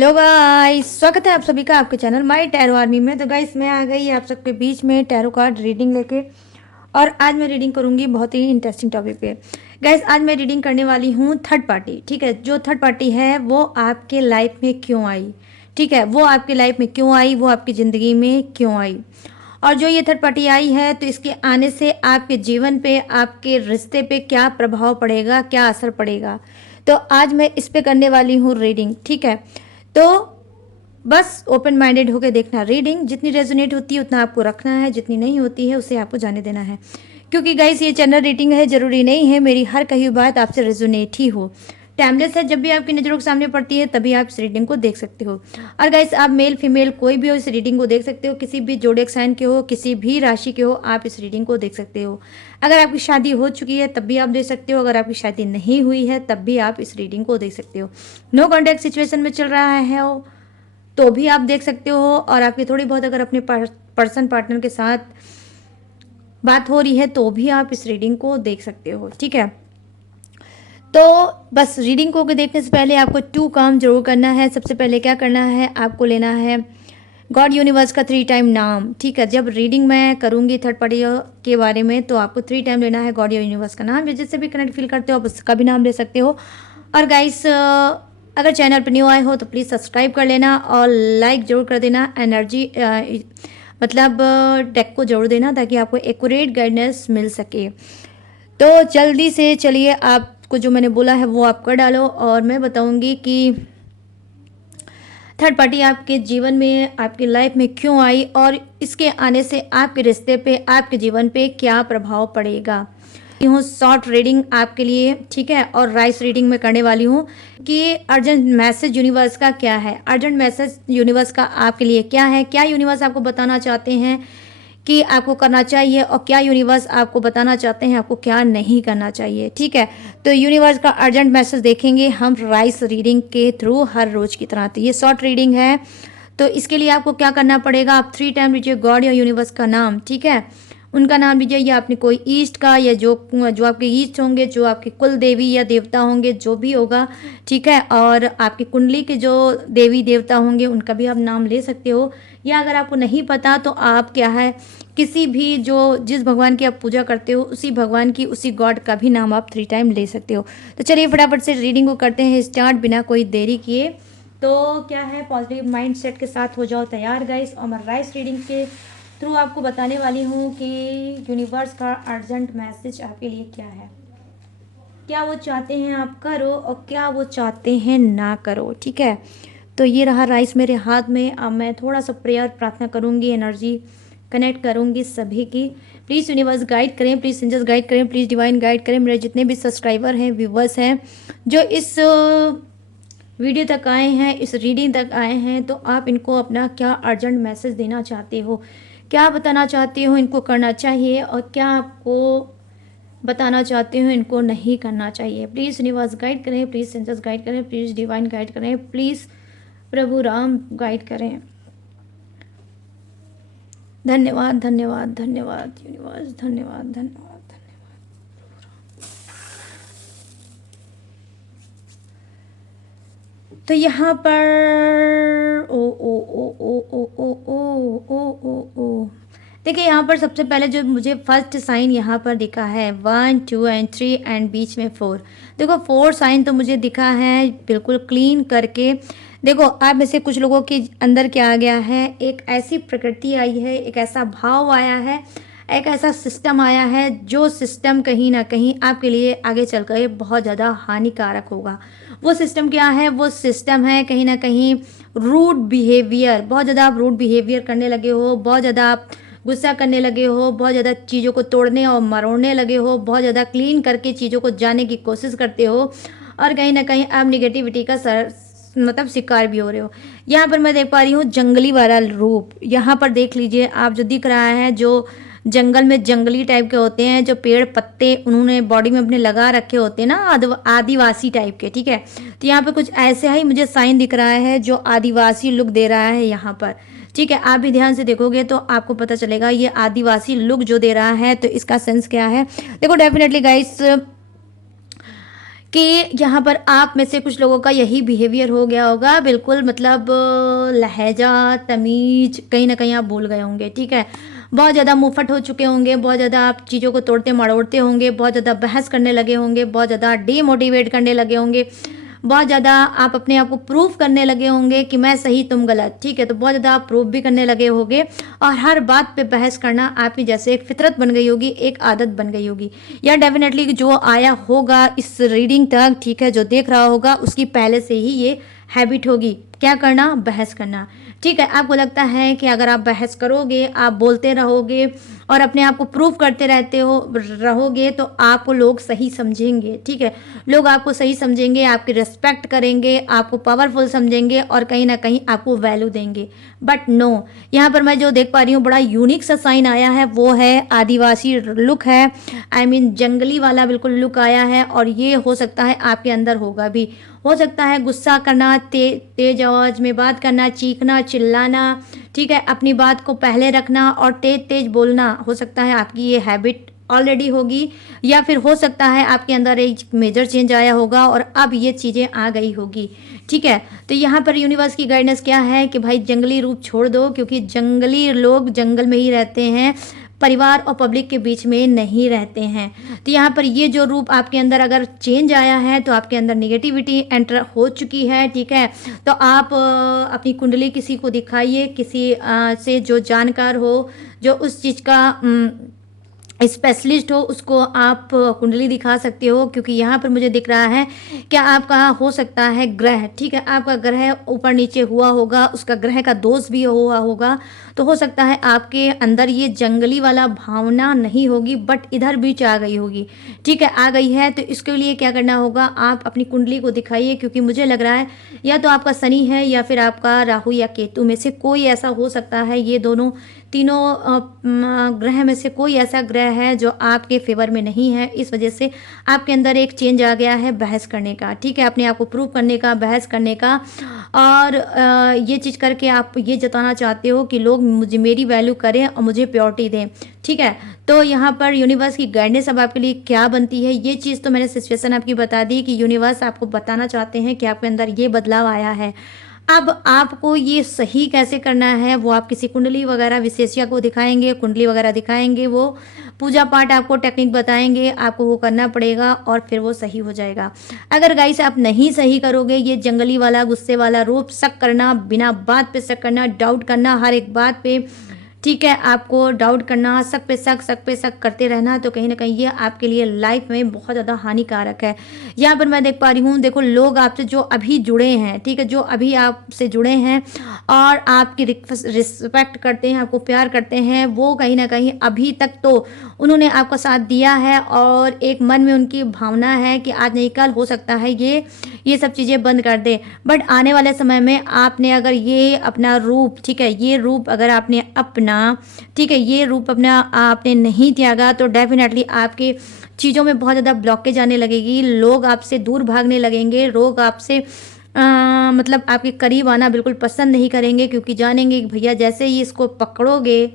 Hello guys, स्वागत है आप सभी का आपके चैनल माय टैरो आर्मी में। तो गाइस मैं आ गई आप सबके बीच में टैरो कार्ड रीडिंग लेके। और आज मैं रीडिंग करूंगी बहुत ही इंटरेस्टिंग टॉपिक पे। गाइस आज मैं रीडिंग करने वाली हूँ थर्ड पार्टी। ठीक है, जो थर्ड पार्टी है वो आपके लाइफ में क्यों आई। ठीक है, वो आपकी लाइफ में क्यों आई, वो आपकी ज़िंदगी में क्यों आई। और जो ये थर्ड पार्टी आई है तो इसके आने से आपके जीवन पे, आपके रिश्ते पे क्या प्रभाव पड़ेगा, क्या असर पड़ेगा। तो आज मैं इस पे करने वाली हूँ रीडिंग। ठीक है, तो बस ओपन माइंडेड होकर देखना। रीडिंग जितनी रेजोनेट होती है उतना आपको रखना है, जितनी नहीं होती है उसे आपको जाने देना है। क्योंकि गाइस ये चैनल रीडिंग है, जरूरी नहीं है मेरी हर कही हुई बात आपसे रेजोनेट ही हो। टाइमलेस है, जब भी आपकी नज़रों के सामने पड़ती है तभी आप इस रीडिंग को देख सकते हो। और गाइस आप मेल फीमेल कोई भी हो इस रीडिंग को देख सकते हो, किसी भी जोड़ेक साइन के हो, किसी भी राशि के हो, आप इस रीडिंग को देख सकते हो। अगर आपकी शादी हो चुकी है तब भी आप देख सकते हो, अगर आपकी शादी नहीं हुई है तब भी आप इस रीडिंग को देख सकते हो। नो कॉन्टैक्ट सिचुएशन में चल रहा है वो तो भी आप देख सकते हो। और आपकी थोड़ी बहुत अगर अपने पर्सन पार्टनर के साथ बात हो रही है तो भी आप इस रीडिंग को देख सकते हो। ठीक है, तो बस रीडिंग को देखने से पहले आपको 2 काम जरूर करना है। सबसे पहले क्या करना है, आपको लेना है गॉड यूनिवर्स का 3 टाइम नाम। ठीक है, जब रीडिंग मैं करूंगी थर्ड पार्टी के बारे में तो आपको 3 टाइम लेना है गॉड यूनिवर्स का नाम, या जिससे भी कनेक्ट फील करते हो आप उसका भी नाम ले सकते हो। और गाइस अगर चैनल पर न्यू आए हो तो प्लीज़ सब्सक्राइब कर लेना और लाइक जरूर कर देना। एनर्जी मतलब डेक को जरूर देना ताकि आपको एक्यूरेट गाइडेंस मिल सके। तो जल्दी से चलिए, आपको जो मैंने बोला है वो आप कर डालो और मैं बताऊंगी कि थर्ड पार्टी आपके जीवन में, आपकी लाइफ में क्यों आई और इसके आने से आपके रिश्ते पे, आपके जीवन पे क्या प्रभाव पड़ेगा। हूँ शॉर्ट रीडिंग आपके लिए। ठीक है, और राइस रीडिंग में करने वाली हूँ कि अर्जेंट मैसेज यूनिवर्स का क्या है, अर्जेंट मैसेज यूनिवर्स का आपके लिए क्या है, क्या यूनिवर्स आपको बताना चाहते हैं कि आपको करना चाहिए, और क्या यूनिवर्स आपको बताना चाहते हैं आपको क्या नहीं करना चाहिए। ठीक है, तो यूनिवर्स का अर्जेंट मैसेज देखेंगे हम राइस रीडिंग के थ्रू हर रोज की तरह। तो ये शॉर्ट रीडिंग है, तो इसके लिए आपको क्या करना पड़ेगा, आप 3 टाइम लीजिए गॉड या यूनिवर्स का नाम। ठीक है, उनका नाम लीजिए, या अपने कोई ईस्ट का, या जो आपके ईस्ट होंगे, जो आपके कुल देवी या देवता होंगे, जो भी होगा। ठीक है, और आपकी कुंडली के जो देवी देवता होंगे उनका भी आप नाम ले सकते हो। या अगर आपको नहीं पता तो आप क्या है, किसी भी जो जिस भगवान की आप पूजा करते हो उसी भगवान की, उसी गॉड का भी नाम आप 3 टाइम ले सकते हो। तो चलिए फटाफट से रीडिंग को करते हैं स्टार्ट, बिना कोई देरी किए। तो क्या है, पॉजिटिव माइंड सेट के साथ हो जाओ तैयार गाइस, और मैं राइस रीडिंग के थ्रू आपको बताने वाली हूँ कि यूनिवर्स का अर्जेंट मैसेज आपके लिए क्या है, क्या वो चाहते हैं आप करो और क्या वो चाहते हैं ना करो। ठीक है, तो ये रहा राइस मेरे हाथ में। अब मैं थोड़ा सा प्रेयर प्रार्थना करूँगी, एनर्जी कनेक्ट करूँगी सभी की। प्लीज़ यूनिवर्स गाइड करें, प्लीज़ एंजल्स गाइड करें, प्लीज़ डिवाइन गाइड करें। मेरे जितने भी सब्सक्राइबर हैं, व्यूवर्स हैं, जो इस वीडियो तक आए हैं, इस रीडिंग तक आए हैं, तो आप इनको अपना क्या अर्जेंट मैसेज देना चाहते हो, क्या बताना चाहते हो इनको करना चाहिए, और क्या आपको बताना चाहते हो इनको नहीं करना चाहिए। प्लीज़ यूनिवर्स गाइड करें, प्लीज़ एंजल्स गाइड करें, प्लीज़ डिवाइन गाइड करें, प्लीज़ प्रभु राम गाइड करें। धन्यवाद धन्यवाद धन्यवाद यूनिवर्स, धन्यवाद धन्यवाद। तो यहाँ पर ओ ओ ओ ओ ओ ओ ओ ओ ओ ओ देखिए, यहाँ पर सबसे पहले जो मुझे फर्स्ट साइन यहाँ पर दिखा है 1 2 एंड 3 एंड बीच में 4। देखो 4 साइन तो मुझे दिखा है बिल्कुल क्लीन करके। देखो आप में से कुछ लोगों के अंदर क्या आ गया है, एक ऐसी प्रकृति आई है, एक ऐसा भाव आया है, एक ऐसा सिस्टम आया है जो सिस्टम कहीं ना कहीं आपके लिए आगे चलकर बहुत ज़्यादा हानिकारक होगा। वो सिस्टम क्या है, वो सिस्टम है कहीं ना कहीं रूड बिहेवियर। बहुत ज़्यादा आप रूड बिहेवियर करने लगे हो, बहुत ज़्यादा आप गुस्सा करने लगे हो, बहुत ज़्यादा चीज़ों को तोड़ने और मरोड़ने लगे हो, बहुत ज़्यादा क्लीन करके चीज़ों को जाने की कोशिश करते हो, और कहीं ना कहीं आप निगेटिविटी का मतलब शिकार भी हो रहे हो। यहाँ पर मैं देख पा रही हूँ जंगली वाला रूप। यहाँ पर देख लीजिए, आप जो दिख रहा है, जो जंगल में जंगली टाइप के होते हैं, जो पेड़ पत्ते उन्होंने बॉडी में अपने लगा रखे होते हैं ना, आदिवासी टाइप के। ठीक है, तो यहाँ पे कुछ ऐसे ही मुझे साइन दिख रहा है जो आदिवासी लुक दे रहा है यहाँ पर। ठीक है, आप भी ध्यान से देखोगे तो आपको पता चलेगा ये आदिवासी लुक जो दे रहा है, तो इसका सेंस क्या है। देखो डेफिनेटली गाइस, कि यहाँ पर आप में से कुछ लोगों का यही बिहेवियर हो गया होगा, बिल्कुल मतलब लहजा, तमीज़ कहीं न कहीं आप भूल गए होंगे, ठीक है? बहुत ज़्यादा मुँहफट हो चुके होंगे, बहुत ज़्यादा आप चीज़ों को तोड़ते मरोड़ते होंगे, बहुत ज़्यादा बहस करने लगे होंगे, बहुत ज़्यादा डिमोटिवेट करने लगे होंगे, बहुत ज़्यादा आप अपने आप को प्रूव करने लगे होंगे कि मैं सही तुम गलत, ठीक है? तो बहुत ज़्यादा आप प्रूव भी करने लगे होंगे और हर बात पे बहस करना आपकी जैसे एक फितरत बन गई होगी, एक आदत बन गई होगी। या डेफिनेटली जो आया होगा इस रीडिंग तक, ठीक है, जो देख रहा होगा उसकी पहले से ही ये हैबिट होगी, क्या करना? बहस करना, ठीक है? आपको लगता है कि अगर आप बहस करोगे, आप बोलते रहोगे और अपने आप को प्रूव करते रहते हो रहोगे तो आपको लोग सही समझेंगे, ठीक है? लोग आपको सही समझेंगे, आपकी रिस्पेक्ट करेंगे, आपको पावरफुल समझेंगे और कहीं ना कहीं आपको वैल्यू देंगे। बट नो, यहाँ पर मैं जो देख पा रही हूँ बड़ा यूनिक सा साइन आया है, वो है आदिवासी लुक है, आई मीन जंगली वाला बिल्कुल लुक आया है और ये हो सकता है आपके अंदर होगा भी। हो सकता है गुस्सा करना, तेज आवाज़ में बात करना, चीखना, चिल्लाना, ठीक है, अपनी बात को पहले रखना और तेज तेज बोलना, हो सकता है आपकी ये हैबिट ऑलरेडी होगी या फिर हो सकता है आपके अंदर एक मेजर चेंज आया होगा और अब ये चीज़ें आ गई होगी, ठीक है? तो यहाँ पर यूनिवर्स की गाइडेंस क्या है कि भाई जंगली रूप छोड़ दो, क्योंकि जंगली लोग जंगल में ही रहते हैं, परिवार और पब्लिक के बीच में नहीं रहते हैं। तो यहाँ पर ये जो रूप आपके अंदर अगर चेंज आया है तो आपके अंदर नेगेटिविटी एंटर हो चुकी है, ठीक है? तो आप अपनी कुंडली किसी को दिखाइए, किसी से जो जानकार हो, जो उस चीज़ का स्पेशलिस्ट हो, उसको आप कुंडली दिखा सकते हो, क्योंकि यहाँ पर मुझे दिख रहा है कि आपका हो सकता है ग्रह, ठीक है, आपका ग्रह ऊपर नीचे हुआ होगा, उसका ग्रह का दोष भी हुआ होगा, तो हो सकता है आपके अंदर ये जंगली वाला भावना नहीं होगी बट इधर बीच आ गई होगी, ठीक है, आ गई है। तो इसके लिए क्या करना होगा, आप अपनी कुंडली को दिखाइए, क्योंकि मुझे लग रहा है या तो आपका शनि है या फिर आपका राहु या केतु में से कोई ऐसा हो सकता है, ये दोनों तीनों ग्रह में से कोई ऐसा ग्रह है जो आपके फेवर में नहीं है, इस वजह से आपके अंदर एक चेंज आ गया है बहस करने का, ठीक है, अपने आप को प्रूव करने का, बहस करने का और ये चीज़ करके आप ये जताना चाहते हो कि लोग मुझे मेरी वैल्यू करें और मुझे प्योरिटी दें, ठीक है? तो यहाँ पर यूनिवर्स की गाइडेंस अब आपके लिए क्या बनती है, ये चीज़ तो मैंने सिचुएशन आपकी बता दी कि यूनिवर्स आपको बताना चाहते हैं कि आपके अंदर ये बदलाव आया है। अब आपको ये सही कैसे करना है, वो आप किसी कुंडली वगैरह विशेषज्ञ को दिखाएंगे, कुंडली वगैरह दिखाएंगे, वो पूजा पाठ आपको टेक्निक बताएंगे, आपको वो करना पड़ेगा और फिर वो सही हो जाएगा। अगर गाइस आप नहीं सही करोगे, ये जंगली वाला गुस्से वाला रूप, शक करना, बिना बात पे शक करना, डाउट करना हर एक बात पे, ठीक है, आपको डाउट करना, शक पे शक करते रहना, तो कहीं ना कहीं ये आपके लिए लाइफ में बहुत ज़्यादा हानिकारक है। यहाँ पर मैं देख पा रही हूँ, देखो लोग आपसे जो अभी जुड़े हैं, ठीक है, जो अभी आपसे जुड़े हैं और आपकी रिस्पेक्ट करते हैं, आपको प्यार करते हैं, वो कहीं ना कहीं अभी तक तो उन्होंने आपका साथ दिया है और एक मन में उनकी भावना है कि आज नहीं कल हो सकता है ये सब चीज़ें बंद कर दे। बट आने वाले समय में आपने अगर ये अपना रूप, ठीक है, ये रूप अगर आपने अपना, ठीक है, ये रूप अपना आपने नहीं त्यागा तो डेफिनेटली आपके चीज़ों में बहुत ज़्यादा ब्लॉकेज आने लगेगी, लोग आपसे दूर भागने लगेंगे, लोग आपसे मतलब आपके करीब आना बिल्कुल पसंद नहीं करेंगे, क्योंकि जानेंगे कि भैया जैसे ही इसको पकड़ोगे,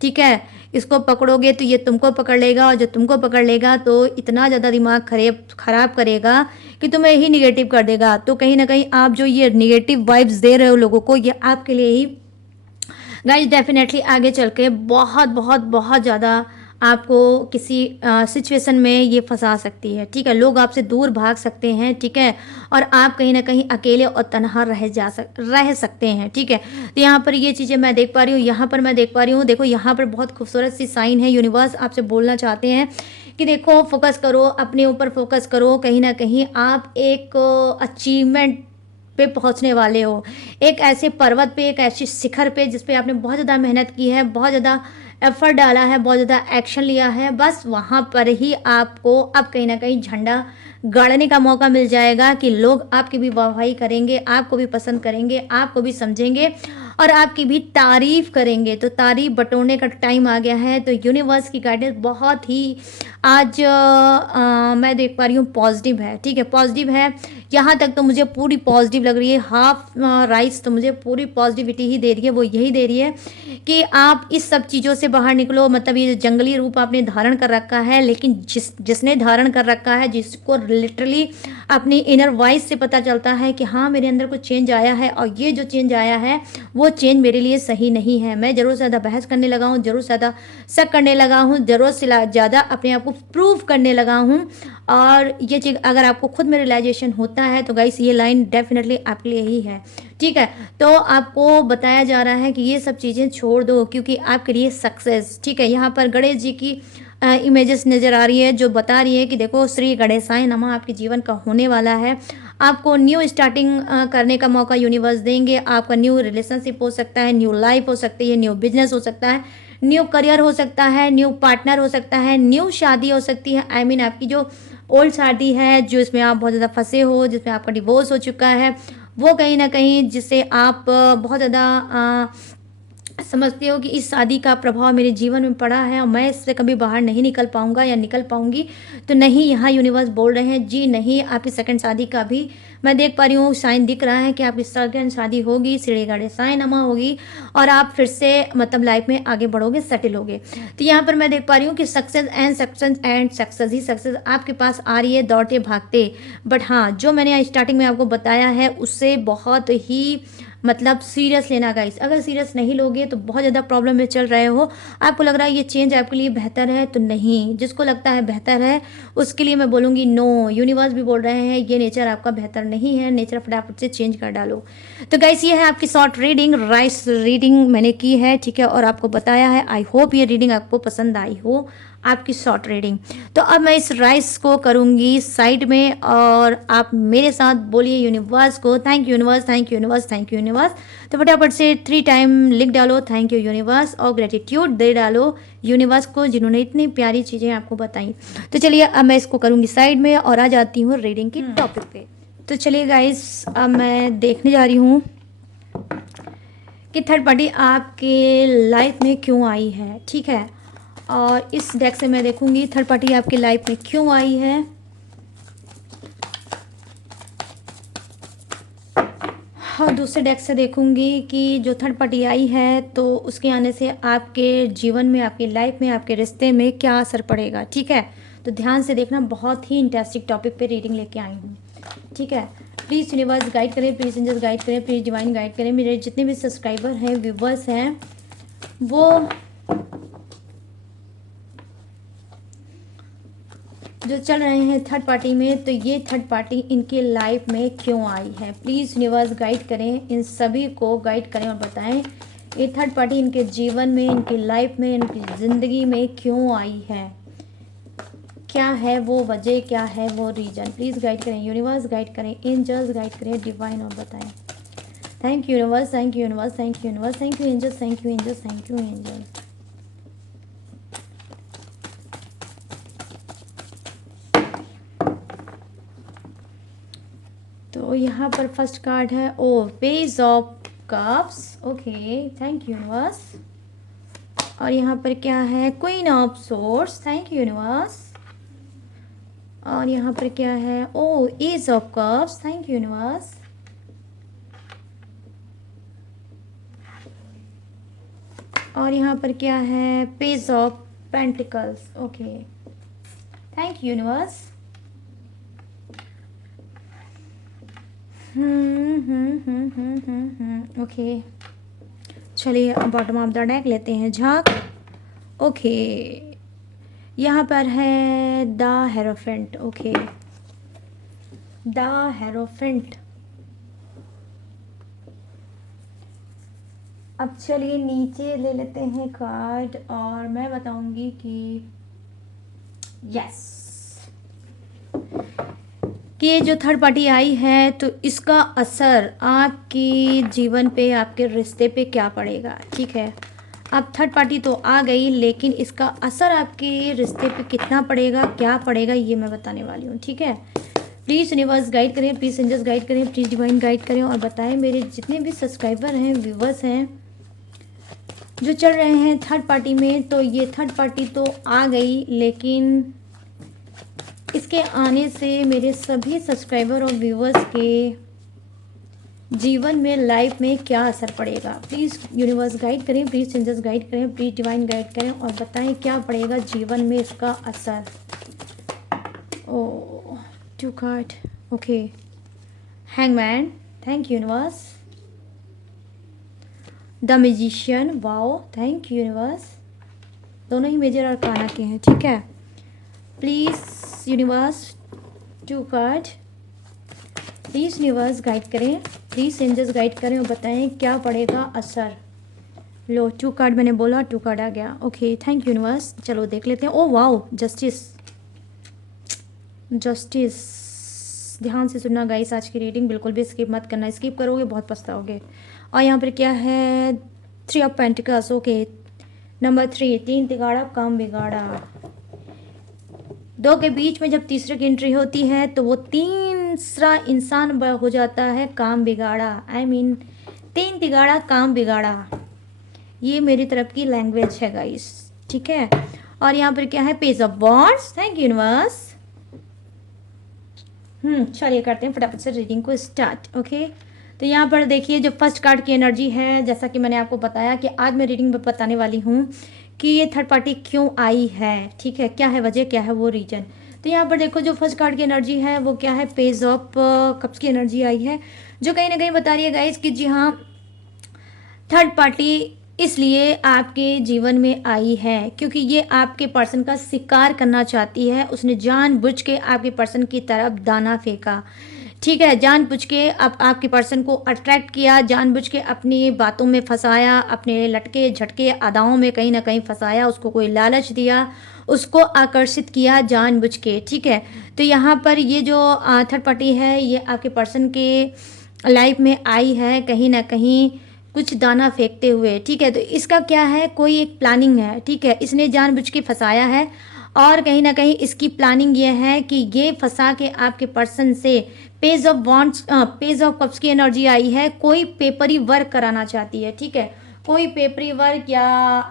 ठीक है, इसको पकड़ोगे तो ये तुमको पकड़ लेगा और जो तुमको पकड़ लेगा तो इतना ज़्यादा दिमाग खराब करेगा कि तुम्हें ही निगेटिव कर देगा। तो कहीं ना कहीं आप जो ये निगेटिव वाइब्स दे रहे हो लोगों को, ये आपके लिए ही गाइज डेफिनेटली आगे चल के बहुत बहुत बहुत ज़्यादा आपको किसी सिचुएशन में ये फंसा सकती है, ठीक है, लोग आपसे दूर भाग सकते हैं, ठीक है, और आप कहीं ना कहीं अकेले और तनहा रह सकते हैं, ठीक है। तो यहाँ पर ये चीज़ें मैं देख पा रही हूँ, यहाँ पर मैं देख पा रही हूँ, देखो यहाँ पर बहुत खूबसूरत सी साइन है, यूनिवर्स आपसे बोलना चाहते हैं कि देखो फोकस करो, अपने ऊपर फोकस करो, कहीं ना कहीं आप एक अचीवमेंट पे पहुंचने वाले हो, एक ऐसे पर्वत पे, एक ऐसी शिखर पे जिस पे आपने बहुत ज़्यादा मेहनत की है, बहुत ज़्यादा एफर्ट डाला है, बहुत ज़्यादा एक्शन लिया है, बस वहाँ पर ही आपको अब कहीं ना कहीं झंडा गाड़ने का मौका मिल जाएगा कि लोग आपकी भी वाहवाही करेंगे, आपको भी पसंद करेंगे, आपको भी समझेंगे और आपकी भी तारीफ करेंगे। तो तारीफ बटोरने का टाइम आ गया है। तो यूनिवर्स की गाइडेंस बहुत ही आज मैं देख पा रही हूँ पॉजिटिव है, ठीक है, पॉजिटिव है। यहाँ तक तो मुझे पूरी पॉजिटिव लग रही है। हाफ राइस तो मुझे पूरी पॉजिटिविटी ही दे रही है, वो यही दे रही है कि आप इस सब चीज़ों से बाहर निकलो। मतलब ये जो जंगली रूप आपने धारण कर रखा है, लेकिन जिसने धारण कर रखा है, जिसको लिटरली अपनी इनर वॉइस से पता चलता है कि हाँ मेरे अंदर कुछ चेंज आया है, और ये जो चेंज आया है वो चेंज मेरे लिए सही नहीं है। मैं ज़रूर से ज़्यादा बहस करने लगा हूँ, ज़रूर से ज़्यादा शक करने लगा हूँ, ज़रूरत से ज़्यादा अपने आप को प्रूव करने लगा हूँ। और ये चीज़ अगर आपको खुद में रियलाइजेशन होता है तो गाइस ये लाइन डेफिनेटली आपके लिए ही है, ठीक है। तो आपको बताया जा रहा है कि ये सब चीज़ें छोड़ दो, क्योंकि आपके लिए सक्सेस, ठीक है। यहाँ पर गणेश जी की इमेजेस नज़र आ रही है, जो बता रही है कि देखो श्री गणेशाय नमः आपके जीवन का होने वाला है। आपको न्यू स्टार्टिंग करने का मौका यूनिवर्स देंगे। आपका न्यू रिलेशनशिप हो सकता है, न्यू लाइफ हो सकती है, न्यू बिजनेस हो सकता है, न्यू करियर हो सकता है, न्यू पार्टनर हो सकता है, न्यू शादी हो सकती है। आई मीन आपकी जो ओल्ड शादी है, जो इसमें आप बहुत ज़्यादा फंसे हो, जिसमें आपका डिवोर्स हो चुका है, वो कहीं ना कहीं जिससे आप बहुत ज़्यादा समझते हो कि इस शादी का प्रभाव मेरे जीवन में पड़ा है और मैं इससे कभी बाहर नहीं निकल पाऊंगा या निकल पाऊंगी, तो नहीं, यहाँ यूनिवर्स बोल रहे हैं जी नहीं, आपकी सेकंड शादी का भी मैं देख पा रही हूँ, साइन दिख रहा है कि आपकी सेकंड शादी होगी, श्री गणेशाय नमः होगी, और आप फिर से मतलब लाइफ में आगे बढ़ोगे, सेटल होगे। तो यहाँ पर मैं देख पा रही हूँ कि success and success and success he success आपके पास आ रही है दौड़ते भागते। बट हाँ, जो मैंने स्टार्टिंग में आपको बताया है उससे बहुत ही मतलब सीरियस लेना गाइस। अगर सीरियस नहीं लोगे तो बहुत ज़्यादा प्रॉब्लम में चल रहे हो, आपको लग रहा है ये चेंज आपके लिए बेहतर है, तो नहीं, जिसको लगता है बेहतर है उसके लिए मैं बोलूँगी नो। यूनिवर्स भी बोल रहे हैं ये नेचर आपका बेहतर नहीं है, नेचर फटाफट से चेंज कर डालो। तो गाइस ये है आपकी शॉर्ट रीडिंग, राइस रीडिंग मैंने की है, ठीक है, और आपको बताया है। आई होप ये रीडिंग आपको पसंद आई हो, आपकी शॉर्ट रीडिंग। तो अब मैं इस राइस को करूँगी साइड में, और आप मेरे साथ बोलिए यूनिवर्स को, thank you universe, thank you universe, thank you universe. तो फटाफट से 3 टाइम लिख डालो थैंक यू यूनिवर्स, और ग्रेटिट्यूड दे डालो यूनिवर्स को जिन्होंने इतनी प्यारी चीज़ें आपको बताई। तो चलिए अब मैं इसको करूँगी साइड में और आ जाती हूँ रीडिंग की टॉपिक पे। तो चलिए गाइस अब मैं देखने जा रही हूँ कि थर्ड पार्टी आपके लाइफ में क्यों आई है, ठीक है। और इस डेक से मैं देखूंगी थर्ड पार्टी आपकी लाइफ में क्यों आई है। और दूसरे डेक से देखूंगी कि जो थर्ड पार्टी आई है तो उसके आने से आपके जीवन में, आपकी लाइफ में, आपके रिश्ते में क्या असर पड़ेगा, ठीक है। तो ध्यान से देखना, बहुत ही इंटरेस्टिंग टॉपिक पे रीडिंग लेके आई हूँ, ठीक है। प्लीज़ यूनिवर्स गाइड करें, प्लीज़ एंजल्स गाइड करें, प्लीज़ डिवाइन गाइड करें। मेरे जितने भी सब्सक्राइबर हैं, व्यूवर्स हैं, वो जो चल रहे हैं थर्ड पार्टी में, तो ये थर्ड पार्टी इनकी लाइफ में क्यों आई है, प्लीज़ यूनिवर्स गाइड करें, इन सभी को गाइड करें और बताएं ये थर्ड पार्टी इनके जीवन में, इनकी लाइफ में, इनकी ज़िंदगी में क्यों आई है, क्या है वो वजह, क्या है वो रीज़न। प्लीज़ गाइड करें यूनिवर्स, गाइड करें एंजल्स, गाइड करें डिवाइन, और बताएं। Thank you universe, thank you universe, thank you universe, thank you angels, thank you angels, thank you angels. तो यहाँ पर फर्स्ट कार्ड है ओ page of cups, okay, thank you universe. और यहाँ पर क्या है, queen of swords, thank you universe. और यहाँ पर क्या है, ओ ace of cups, thank you universe. और यहाँ पर क्या है, page of pentacles, okay, thank you universe. Okay, चलिए अब बॉटम ऑफ द डेक लेते हैं झांक। ओके, यहाँ पर है the hierophant, okay, the hierophant. अब चलिए नीचे ले लेते हैं कार्ड और मैं बताऊंगी कि यस, कि ये जो थर्ड पार्टी आई है तो इसका असर आपके जीवन पे, आपके रिश्ते पे क्या पड़ेगा, ठीक है। अब थर्ड पार्टी तो आ गई, लेकिन इसका असर आपके रिश्ते पे कितना पड़ेगा, क्या पड़ेगा, ये मैं बताने वाली हूँ, ठीक है। प्लीज़ यूनिवर्स गाइड करें, प्लीज़ एंजल्स गाइड करें, प्लीज़ डिवाइन गाइड करें और बताएं मेरे जितने भी सब्सक्राइबर हैं, व्यूवर्स हैं, जो चल रहे हैं थर्ड पार्टी में। तो ये थर्ड पार्टी तो आ गई, लेकिन इसके आने से मेरे सभी सब्सक्राइबर और व्यूवर्स के जीवन में, लाइफ में क्या असर पड़ेगा? प्लीज़ यूनिवर्स गाइड करें, प्लीज़ एंजल्स गाइड करें, प्लीज़ डिवाइन गाइड करें और बताएं क्या पड़ेगा जीवन में इसका असर। ओ 2 card, okay. Hangman, thank you universe. The magician, wow, thank you universe. दोनों ही मेजर और काना के हैं, ठीक है। Please universe 2 card, please universe guide करें, प्लीज़ एंजल्स गाइड करें और बताएं क्या पड़ेगा असर। लो 2 कार्ड मैंने बोला, 2 कार्ड आ गया, ओके, थैंक यू यूनिवर्स। चलो देख लेते हैं। Oh wow, justice, justice. ध्यान से सुनना गाइस, आज की रीडिंग बिल्कुल भी स्किप मत करना, स्किप करोगे बहुत पछताओगे। और यहाँ पर क्या है? 3 ऑफ पेंटिकल्स, ओके। नंबर 3, 3 तिगाड़ा काम बिगाड़ा। 2 के बीच में जब तीसरे की एंट्री होती है तो वो तीसरा इंसान हो जाता है काम बिगाड़ा। आई मीन 3 तिगाड़ा काम बिगाड़ा, ये मेरी तरफ की लैंग्वेज है गाइस, ठीक है। और यहाँ पर क्या है? Page of wands, thank you universe. चलिए करते हैं फटाफट से रीडिंग को स्टार्ट, ओके। तो यहाँ पर देखिए जो फर्स्ट कार्ड की एनर्जी है, जैसा कि मैंने आपको बताया कि आज मैं रीडिंग में बताने वाली हूँ कि ये थर्ड पार्टी क्यों आई है, ठीक है, क्या है वजह, क्या है वो रीजन। तो यहाँ पर देखो जो फर्स्ट कार्ड की एनर्जी है वो क्या है? पेज ऑफ कप्स की एनर्जी आई है, जो कहीं ना कहीं बता रही है गाइस कि जी हाँ, थर्ड पार्टी इसलिए आपके जीवन में आई है क्योंकि ये आपके पर्सन का शिकार करना चाहती है। उसने जानबूझ के आपके पर्सन की तरफ दाना फेंका, ठीक है, जानबूझ के अब आपके पर्सन को अट्रैक्ट किया, जानबूझ के अपनी बातों में फंसाया, अपने लटके झटके अदाओं में कहीं ना कहीं फंसाया, उसको कोई लालच दिया, उसको आकर्षित किया जानबूझ के, ठीक है। तो यहाँ पर ये जो थर्ड पार्टी है ये आपके पर्सन के लाइफ में आई है कहीं ना कहीं कुछ दाना फेंकते हुए, ठीक है। तो इसका क्या है? कोई एक प्लानिंग है, ठीक है, इसने जानबूझ के फंसाया है और कहीं ना कहीं इसकी प्लानिंग ये है कि ये फंसा के आपके पर्सन से page of wands, page of cups की एनर्जी आई है, कोई पेपरी वर्क कराना चाहती है, ठीक है, कोई पेपरी वर्क या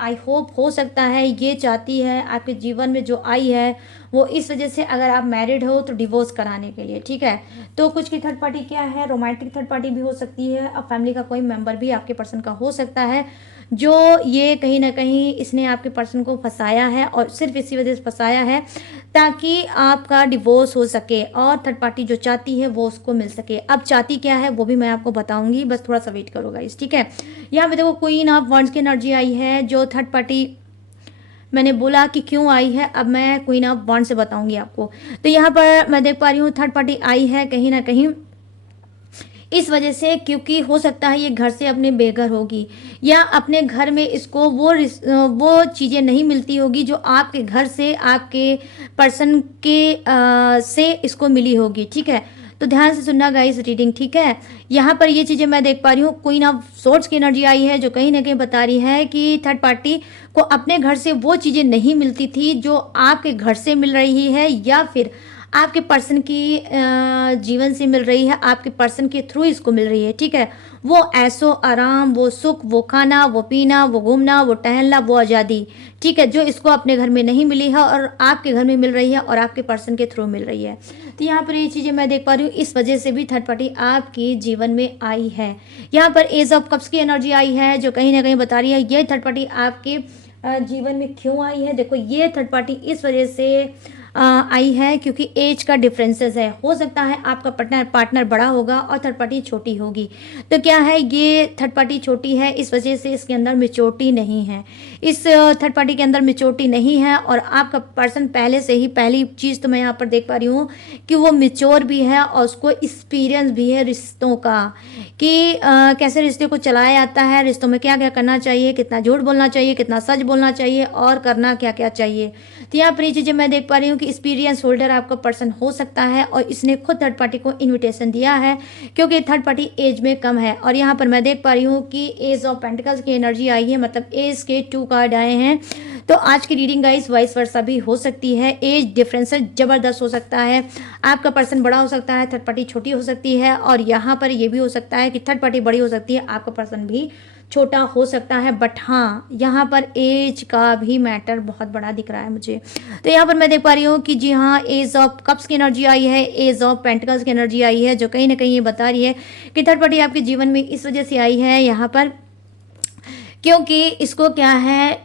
आई होप हो सकता है ये चाहती है आपके जीवन में जो आई है वो इस वजह से, अगर आप मैरिड हो तो डिवोर्स कराने के लिए, ठीक है। तो कुछ की थर्ड पार्टी क्या है? रोमांटिक थर्ड पार्टी भी हो सकती है और फैमिली का कोई मेंबर भी आपके पर्सन का हो सकता है, जो ये कहीं ना कहीं इसने आपके पर्सन को फंसाया है और सिर्फ इसी वजह से फंसाया है ताकि आपका डिवोर्स हो सके और थर्ड पार्टी जो चाहती है वो उसको मिल सके। अब चाहती क्या है वो भी मैं आपको बताऊंगी, बस थोड़ा सा वेट करो गाइस, ठीक है। यहाँ पे देखो क्वीन ऑफ वॉन्ड्स की एनर्जी आई है, जो थर्ड पार्टी मैंने बोला कि क्यों आई है, अब मैं क्वीन ऑफ वॉन्ड्स से बताऊंगी आपको। तो यहाँ पर मैं देख पा रही हूँ थर्ड पार्टी आई है कहीं ना कहीं इस वजह से क्योंकि हो सकता है ये घर से अपने बेघर होगी या अपने घर में इसको वो चीज़ें नहीं मिलती होगी जो आपके घर से आपके पर्सन के से इसको मिली होगी, ठीक है। तो ध्यान से सुनना गाइस रीडिंग, ठीक है। यहाँ पर ये चीज़ें मैं देख पा रही हूँ, क्वीन ऑफ सोर्ड्स की एनर्जी आई है जो कहीं ना कहीं बता रही है कि थर्ड पार्टी को अपने घर से वो चीज़ें नहीं मिलती थी जो आपके घर से मिल रही है या फिर आपके पर्सन की जीवन से मिल रही है, आपके पर्सन के थ्रू इसको मिल रही है, ठीक है। वो ऐसो आराम, वो सुख, वो खाना, वो पीना, वो घूमना, वो टहलना, वो आज़ादी, ठीक है, जो इसको अपने घर में नहीं मिली है और आपके घर में मिल रही है और आपके पर्सन के थ्रू मिल रही है। तो यहाँ पर ये चीज़ें मैं देख पा रही हूँ, इस वजह से भी थर्ड पार्टी आपके जीवन में आई है। यहाँ पर एज ऑफ कप्स की एनर्जी आई है जो कहीं ना कहीं बता रही है ये थर्ड पार्टी आपके जीवन में क्यों आई है। देखो ये थर्ड पार्टी इस वजह से आई है क्योंकि एज का डिफरेंसेस है, हो सकता है आपका पार्टनर बड़ा होगा और थर्ड पार्टी छोटी होगी। तो क्या है, ये थर्ड पार्टी छोटी है इस वजह से इसके अंदर मेच्योरिटी नहीं है, इस थर्ड पार्टी के अंदर मेच्योरिटी नहीं है और आपका पर्सन पहले से ही, पहली चीज़ तो मैं यहाँ पर देख पा रही हूँ कि वो मेच्योर भी है और उसको एक्सपीरियंस भी है रिश्तों का कि कैसे रिश्ते को चलाया जाता है, रिश्तों में क्या क्या करना चाहिए, कितना झूठ बोलना चाहिए, कितना सच बोलना चाहिए और करना क्या क्या चाहिए। तो यहाँ पर ये चीज़ें मैं देख पा रही हूँ कि एक्सपीरियंस होल्डर आपका पर्सन हो सकता है और इसने खुद थर्ड पार्टी को इनविटेशन दिया है क्योंकि थर्ड पार्टी एज में कम है। और यहाँ पर मैं देख पा रही हूँ कि एज ऑफ पेंटिकल्स की एनर्जी आई है, मतलब एज के 2 कार्ड आए हैं। तो आज की रीडिंग गाइस वाइस वर्सा भी हो सकती है, एज डिफरेंस जबरदस्त हो सकता है, आपका पर्सन बड़ा हो सकता है, थर्ड पार्टी छोटी हो सकती है और यहाँ पर यह भी हो सकता है कि थर्ड पार्टी बड़ी हो सकती है, आपका पर्सन भी छोटा हो सकता है, बट हाँ यहाँ पर एज का भी मैटर बहुत बड़ा दिख रहा है मुझे। तो यहाँ पर मैं देख पा रही हूँ कि जी हाँ, एज ऑफ कप्स की एनर्जी आई है, एज ऑफ पेंटिकल्स की एनर्जी आई है, जो कहीं ना कहीं ये बता रही है कि थर्ड पार्टी आपके जीवन में इस वजह से आई है यहाँ पर, क्योंकि इसको क्या है,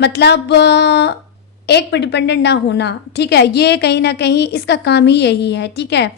मतलब एक पे डिपेंडेंट ना होना, ठीक है, ये कहीं ना कहीं इसका काम ही यही है, ठीक है,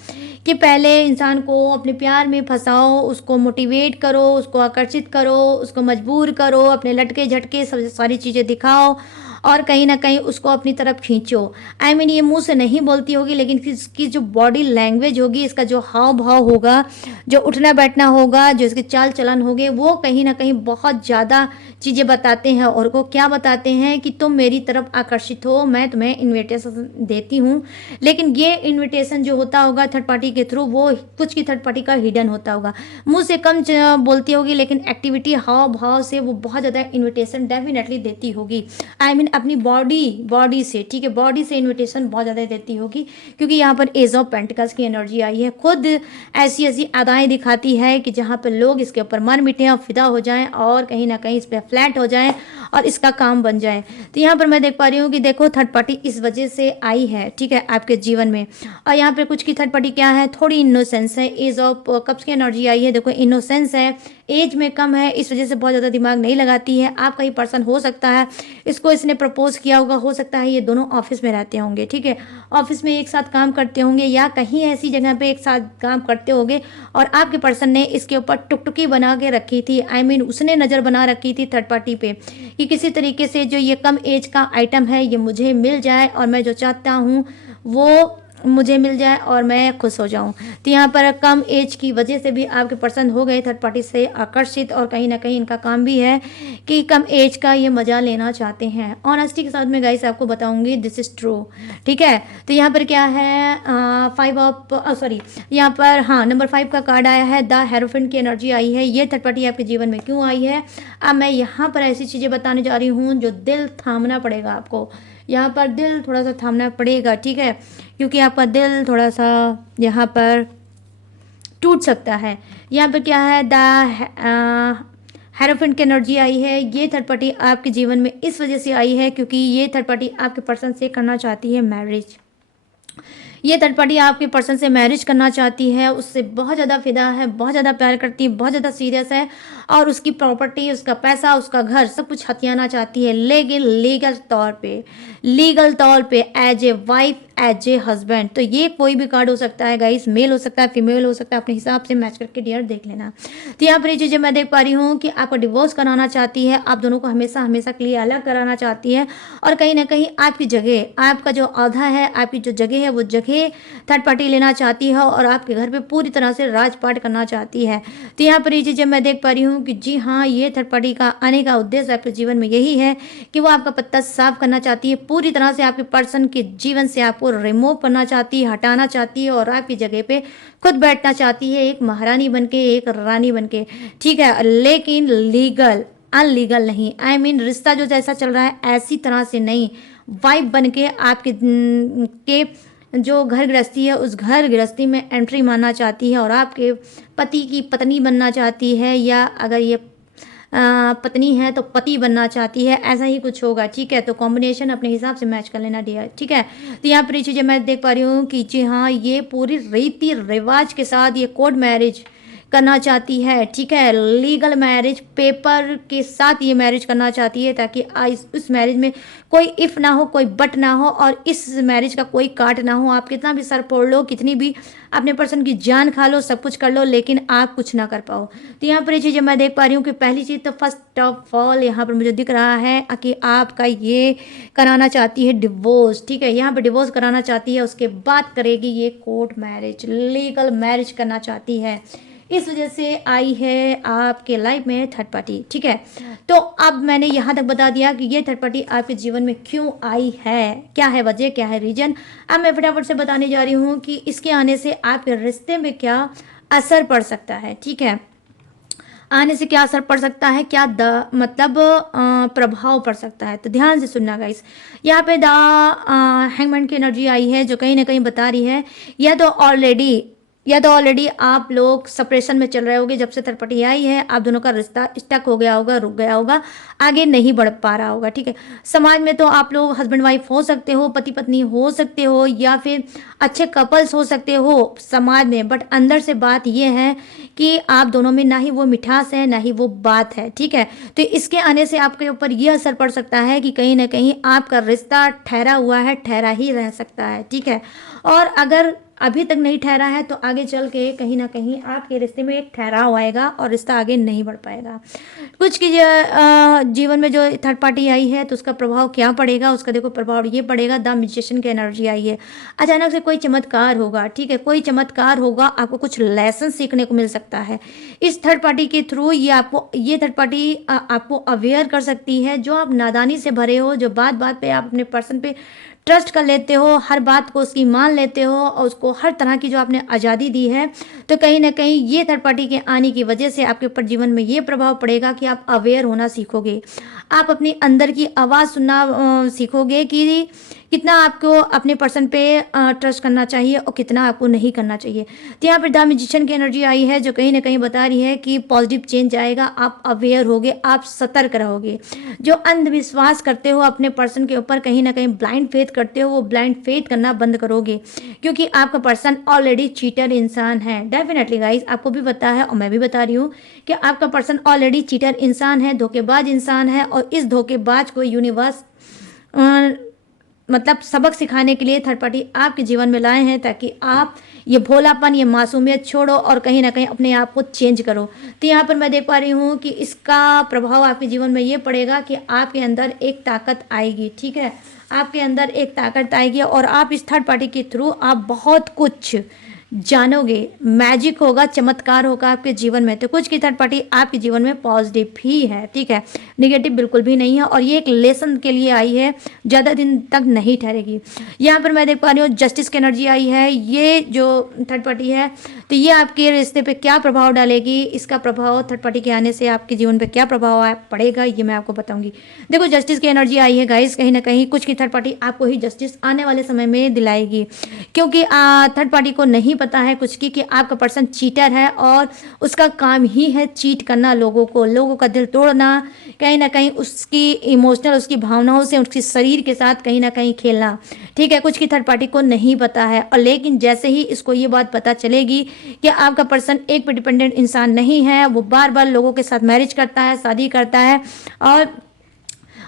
कि पहले इंसान को अपने प्यार में फंसाओ, उसको मोटिवेट करो, उसको आकर्षित करो, उसको मजबूर करो, अपने लटके झटके सब सारी चीज़ें दिखाओ और कहीं ना कहीं उसको अपनी तरफ खींचो। आई मीन ये मुंह से नहीं बोलती होगी, लेकिन इसकी जो बॉडी लैंग्वेज होगी, इसका जो हाव भाव होगा, जो उठना बैठना होगा, जो इसके चाल चलन होंगे, वो कहीं ना कहीं बहुत ज़्यादा चीज़ें बताते हैं। और को क्या बताते हैं कि तुम मेरी तरफ आकर्षित हो, मैं तुम्हें इन्विटेशन देती हूँ, लेकिन ये इन्विटेशन जो होता होगा थर्ड पार्टी के थ्रू, वो कुछ की थर्ड पार्टी का हिडन होता होगा। मुंह से कम बोलती होगी, लेकिन एक्टिविटी हाव भाव से वो बहुत ज़्यादा इन्विटेशन डेफिनेटली देती होगी। आई मीन अपनी बॉडी से, ठीक है, बॉडी से इन्विटेशन बहुत ज़्यादा देती होगी, क्योंकि यहाँ पर एज ऑफ पेंटिकल्स की एनर्जी आई है। खुद ऐसी ऐसी अदाएँ दिखाती है कि जहाँ पर लोग इसके ऊपर मर मिटे और फिदा हो जाएं और कहीं ना कहीं इस पर फ्लैट हो जाएं और इसका काम बन जाए। तो यहाँ पर मैं देख पा रही हूँ कि देखो थर्ड पार्टी इस वजह से आई है, ठीक है, आपके जीवन में। और यहाँ पे कुछ की थर्ड पार्टी क्या है, थोड़ी इनोसेंस है, एज ऑफ कप्स की एनर्जी आई है, देखो इनोसेंस है, एज में कम है, इस वजह से बहुत ज़्यादा दिमाग नहीं लगाती है। आपका ही पर्सन हो सकता है, इसको इसने प्रपोज किया होगा, हो सकता है ये दोनों ऑफिस में रहते होंगे, ठीक है, ऑफिस में एक साथ काम करते होंगे या कहीं ऐसी जगह पे एक साथ काम करते होंगे और आपके पर्सन ने इसके ऊपर टुकटुकी बना के रखी थी। आई मीन उसने नज़र बना रखी थी थर्ड पार्टी पे कि किसी तरीके से जो ये कम एज का आइटम है ये मुझे मिल जाए और मैं जो चाहता हूँ वो मुझे मिल जाए और मैं खुश हो जाऊं। तो यहाँ पर कम एज की वजह से भी आपके पर्सन हो गए थर्ड पार्टी से आकर्षित, और कहीं ना कहीं इनका काम भी है कि कम एज का ये मजा लेना चाहते हैं। ऑनेस्टी के साथ में गाइस आपको बताऊंगी, दिस इज ट्रू, ठीक है। तो यहाँ पर क्या है, फाइव ऑफ सॉरी, यहाँ पर हाँ नंबर 5 का कार्ड आया है, द हेरोफेंट की एनर्जी आई है। ये थर्ड पार्टी आपके जीवन में क्यों आई है, अब मैं यहाँ पर ऐसी चीज़ें बताने जा रही हूँ जो दिल थामना पड़ेगा आपको, यहाँ पर दिल थोड़ा सा थामना पड़ेगा, ठीक है, क्योंकि आपका दिल थोड़ा सा यहाँ पर टूट सकता है। यहाँ पर क्या है, द हेरोफेंट की एनर्जी आई है। ये थर्ड पार्टी आपके जीवन में इस वजह से आई है क्योंकि ये थर्ड पार्टी आपके पर्सन से करना चाहती है मैरिज। ये थर्ड पार्टी आपके पर्सन से मैरिज करना चाहती है, उससे बहुत ज़्यादा फिदा है, बहुत ज़्यादा प्यार करती है, बहुत ज़्यादा सीरियस है और उसकी प्रॉपर्टी, उसका पैसा, उसका घर सब कुछ हथियाना चाहती है, लेकिन लीगल तौर पे as a wife, as a husband. तो ये कोई भी कार्ड हो सकता है गाइस, मेल हो सकता है, फीमेल हो सकता है, अपने हिसाब से मैच करके डियर देख लेना। तो यहाँ पर ये चीज़ें मैं देख पा रही हूँ कि आपको डिवोर्स कराना चाहती है, आप दोनों को हमेशा हमेशा के लिए अलग कराना चाहती है और कहीं ना कहीं आपकी जगह, आपका जो आधा है, आपकी जो जगह है वो जगह थर्ड पार्टी लेना चाहती है और आपके घर पे पूरी तरह से राजपाट करना चाहती है। तो यहाँ पर ये चीज़ें मैं देख पा रही हूँ कि जी हाँ, ये थर्ड पार्टी का आने का उद्देश्य आपके जीवन में यही है कि वो आपका पत्ता साफ करना चाहती है, पूरी तरह से आपके पर्सन के जीवन से आपको रिमूव करना चाहती है, हटाना चाहती है और आपकी जगह पे खुद बैठना चाहती है, एक महारानी बनके, एक रानी बनके, ठीक है, लेकिन लीगल, अनलीगल नहीं। आई मीन रिश्ता जो जैसा चल रहा है ऐसी तरह से नहीं, वाइफ बन के आपके के जो घर गृहस्थी है उस घर गृहस्थी में एंट्री मारना चाहती है और आपके पति की पत्नी बनना चाहती है, या अगर ये पत्नी है तो पति बनना चाहती है, ऐसा ही कुछ होगा, ठीक है। तो कॉम्बिनेशन अपने हिसाब से मैच कर लेना डियर, ठीक है। तो यहाँ पर ये चीज़ें मैं देख पा रही हूँ कि जी हाँ, ये पूरी रीति रिवाज के साथ ये कोर्ट मैरिज करना चाहती है, ठीक है, लीगल मैरिज पेपर के साथ ये मैरिज करना चाहती है, ताकि इस मैरिज में कोई इफ़ ना हो, कोई बट ना हो और इस मैरिज का कोई काट ना हो। आप कितना भी सर फोड़ लो, कितनी भी अपने पर्सन की जान खा लो, सब कुछ कर लो, लेकिन आप कुछ ना कर पाओ। तो यहाँ पर ये चीज़ें मैं देख पा रही हूँ कि पहली चीज़ तो फर्स्ट ऑफ ऑल यहाँ पर मुझे दिख रहा है कि आपका ये कराना चाहती है डिवोर्स, ठीक है, यहाँ पर डिवोर्स कराना चाहती है, उसके बाद करेगी ये कोर्ट मैरिज, लीगल मैरिज करना चाहती है, इस वजह से आई है आपके लाइफ में थर्ड पार्टी, ठीक है। तो अब मैंने यहाँ तक बता दिया कि ये थर्ड पार्टी आपके जीवन में क्यों आई है, क्या है वजह, क्या है रीजन। अब मैं फटाफट से बताने जा रही हूँ कि इसके आने से आपके रिश्ते में क्या असर पड़ सकता है, ठीक है, आने से क्या असर पड़ सकता है, क्या मतलब प्रभाव पड़ सकता है। तो ध्यान से सुनना गाइस, यहाँ पे द हैंगमैन की एनर्जी आई है जो कहीं ना कहीं बता रही है या तो ऑलरेडी या तो ऑलरेडी आप लोग सेपरेशन में चल रहे होगे, जब से थर्ड पार्टी आई है आप दोनों का रिश्ता स्टक हो गया होगा, रुक गया होगा, आगे नहीं बढ़ पा रहा होगा, ठीक है। समाज में तो आप लोग हस्बैंड वाइफ हो सकते हो, पति पत्नी हो सकते हो, या फिर अच्छे कपल्स हो सकते हो समाज में, बट अंदर से बात यह है कि आप दोनों में ना ही वो मिठास है ना ही वो बात है, ठीक है। तो इसके आने से आपके ऊपर यह असर पड़ सकता है कि कहीं ना कहीं आपका रिश्ता ठहरा हुआ है, ठहरा ही रह सकता है, ठीक है। और अगर अभी तक नहीं ठहरा है तो आगे चल के कहीं ना कहीं आपके रिश्ते में एक ठहराव आएगा और रिश्ता आगे नहीं बढ़ पाएगा। कुछ की जीवन में जो थर्ड पार्टी आई है तो उसका प्रभाव क्या पड़ेगा, उसका देखो प्रभाव ये पड़ेगा, द मैजिशियन की एनर्जी आई है। अचानक से कोई चमत्कार होगा, ठीक है, कोई चमत्कार होगा, आपको कुछ लेसन सीखने को मिल सकता है इस थर्ड पार्टी के थ्रू। ये थर्ड पार्टी आपको अवेयर कर सकती है, जो आप नादानी से भरे हो, जो बात बात पे आप अपने पर्सन पे ट्रस्ट कर लेते हो, हर बात को उसकी मान लेते हो और उसको हर तरह की जो आपने आज़ादी दी है, तो कहीं ना कहीं ये थर्ड पार्टी के आने की वजह से आपके ऊपर जीवन में ये प्रभाव पड़ेगा कि आप अवेयर होना सीखोगे, आप अपने अंदर की आवाज़ सुनना सीखोगे कि कितना आपको अपने पर्सन पे ट्रस्ट करना चाहिए और कितना आपको नहीं करना चाहिए। तो यहाँ पर द मैजिशियन की एनर्जी आई है, जो कहीं ना कहीं बता रही है कि पॉजिटिव चेंज आएगा, आप अवेयर होगे, आप सतर्क रहोगे। जो अंधविश्वास करते हो अपने पर्सन के ऊपर, कहीं ना कहीं ब्लाइंड फेथ करते हो, वो ब्लाइंड फेथ करना बंद करोगे, क्योंकि आपका पर्सन ऑलरेडी चीटर इंसान है। डेफिनेटली गाइस, आपको भी पता है और मैं भी बता रही हूँ कि आपका पर्सन ऑलरेडी चीटर इंसान है, धोखेबाज इंसान है, और इस धोखेबाज को यूनिवर्स मतलब सबक सिखाने के लिए थर्ड पार्टी आपके जीवन में लाए हैं, ताकि आप ये भोलापन, ये मासूमियत छोड़ो और कहीं ना कहीं अपने आप को चेंज करो। तो यहाँ पर मैं देख पा रही हूँ कि इसका प्रभाव आपके जीवन में ये पड़ेगा कि आपके अंदर एक ताकत आएगी, ठीक है, आपके अंदर एक ताकत आएगी और आप इस थर्ड पार्टी के थ्रू आप बहुत कुछ जानोगे, मैजिक होगा, चमत्कार होगा आपके जीवन में। तो कुछ की थर्ड पार्टी आपके जीवन में पॉजिटिव ही है, ठीक है, निगेटिव बिल्कुल भी नहीं है, और ये एक लेसन के लिए आई है, ज़्यादा दिन तक नहीं ठहरेगी। यहाँ पर मैं देख पा रही हूँ जस्टिस की एनर्जी आई है। ये जो थर्ड पार्टी है तो ये आपके रिश्ते पे क्या प्रभाव डालेगी, इसका प्रभाव थर्ड पार्टी के आने से आपके जीवन पे क्या प्रभाव पड़ेगा ये मैं आपको बताऊंगी। देखो जस्टिस की एनर्जी आई है गाइस, कहीं ना कहीं कुछ की थर्ड पार्टी आपको ही जस्टिस आने वाले समय में दिलाएगी, क्योंकि थर्ड पार्टी को नहीं पता है कुछ की कि आपका पर्सन चीटर है और उसका काम ही है चीट करना, लोगों का दिल तोड़ना, कहीं ना कहीं उसकी इमोशनल, उसकी भावनाओं से, उसके शरीर के साथ कहीं ना कहीं खेलना, ठीक है। कुछ की थर्ड पार्टी को नहीं पता है, और लेकिन जैसे ही इसको ये बात पता चलेगी कि आपका पर्सन एक पे डिपेंडेंट इंसान नहीं है, वो बार बार लोगों के साथ मैरिज करता है, शादी करता है और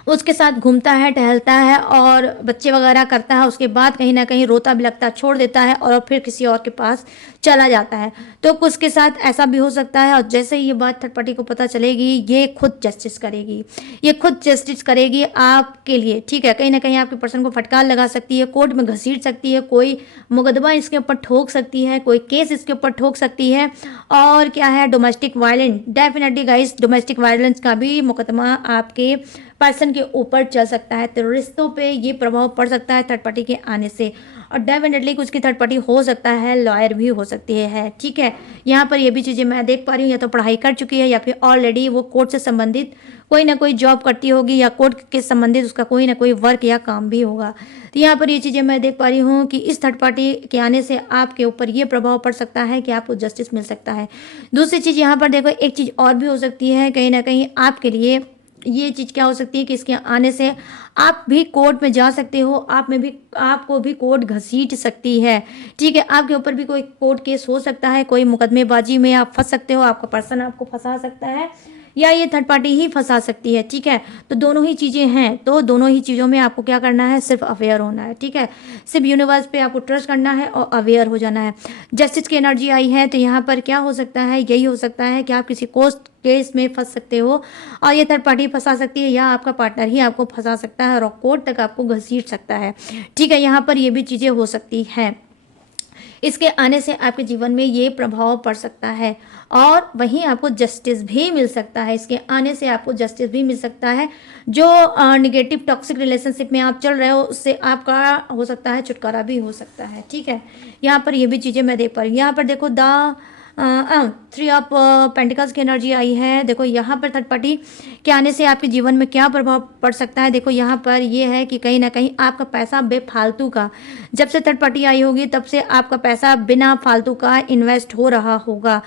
उसके साथ घूमता है, टहलता है और बच्चे वगैरह करता है, उसके बाद कहीं ना कहीं रोता भी लगता है, छोड़ देता है और फिर किसी और के पास चला जाता है। तो कुछ के साथ ऐसा भी हो सकता है, और जैसे ही ये बात थर्ड पार्टी को पता चलेगी, ये खुद जस्टिस करेगी, ये खुद जस्टिस करेगी आपके लिए, ठीक है। कहीं ना कहीं आपके पर्सन को फटकार लगा सकती है, कोर्ट में घसीट सकती है, कोई मुकदमा इसके ऊपर ठोक सकती है, कोई केस इसके ऊपर ठोक सकती है। और क्या है, domestic violence, definitely guys domestic violence का भी मुकदमा आपके पर्सन के ऊपर चल सकता है। तो रिश्तों पे ये प्रभाव पड़ सकता है थर्ड पार्टी के आने से, और डेफिनेटली कुछ की थर्ड पार्टी हो सकता है लॉयर भी हो सकती है, ठीक है। यहाँ पर ये भी चीज़ें मैं देख पा रही हूँ, या तो पढ़ाई कर चुकी है या फिर ऑलरेडी वो कोर्ट से संबंधित कोई ना कोई जॉब करती होगी, या कोर्ट के संबंधित उसका कोई ना कोई वर्क या काम भी होगा। तो यहाँ पर ये चीज़ें मैं देख पा रही हूँ कि इस थर्ड पार्टी के आने से आपके ऊपर ये प्रभाव पड़ सकता है कि आपको जस्टिस मिल सकता है। दूसरी चीज़ यहाँ पर देखो, एक चीज़ और भी हो सकती है, कहीं ना कहीं आपके लिए ये चीज़ क्या हो सकती है कि इसके आने से आप भी कोर्ट में जा सकते हो, आपको भी कोर्ट घसीट सकती है, ठीक है। आपके ऊपर भी कोई कोर्ट केस हो सकता है, कोई मुकदमेबाजी में आप फंस सकते हो, आपका पर्सन आपको फंसा सकता है, या ये थर्ड पार्टी ही फंसा सकती है, ठीक है। तो दोनों ही चीज़ें हैं, तो दोनों ही चीज़ों में आपको क्या करना है, सिर्फ अवेयर होना है, ठीक है। सिर्फ यूनिवर्स पे आपको ट्रस्ट करना है और अवेयर हो जाना है। जस्टिस की एनर्जी आई है, तो यहाँ पर क्या हो सकता है, यही हो सकता है कि आप किसी कोर्ट केस में फंस सकते हो और ये थर्ड पार्टी फंसा सकती है, या आपका पार्टनर ही आपको फंसा सकता है और कोर्ट तक आपको घसीट सकता है, ठीक है। यहाँ पर ये भी चीज़ें हो सकती हैं। इसके आने से आपके जीवन में ये प्रभाव पड़ सकता है, और वहीं आपको जस्टिस भी मिल सकता है। इसके आने से आपको जस्टिस भी मिल सकता है। जो निगेटिव टॉक्सिक रिलेशनशिप में आप चल रहे हो, उससे आपका हो सकता है छुटकारा भी हो सकता है, ठीक है। यहाँ पर ये भी चीज़ें मैं देख पा रही हूँ। यहाँ पर देखो थ्री ऑफ पेंटिकल्स की एनर्जी आई है। देखो यहाँ पर थर्ड पार्टी के आने से आपके जीवन में क्या प्रभाव पड़ सकता है। देखो यहाँ पर ये है कि कहीं ना कहीं आपका पैसा बेफालतू का, जब से थर्ड पार्टी आई होगी तब से आपका पैसा बिना फालतू का इन्वेस्ट हो रहा होगा।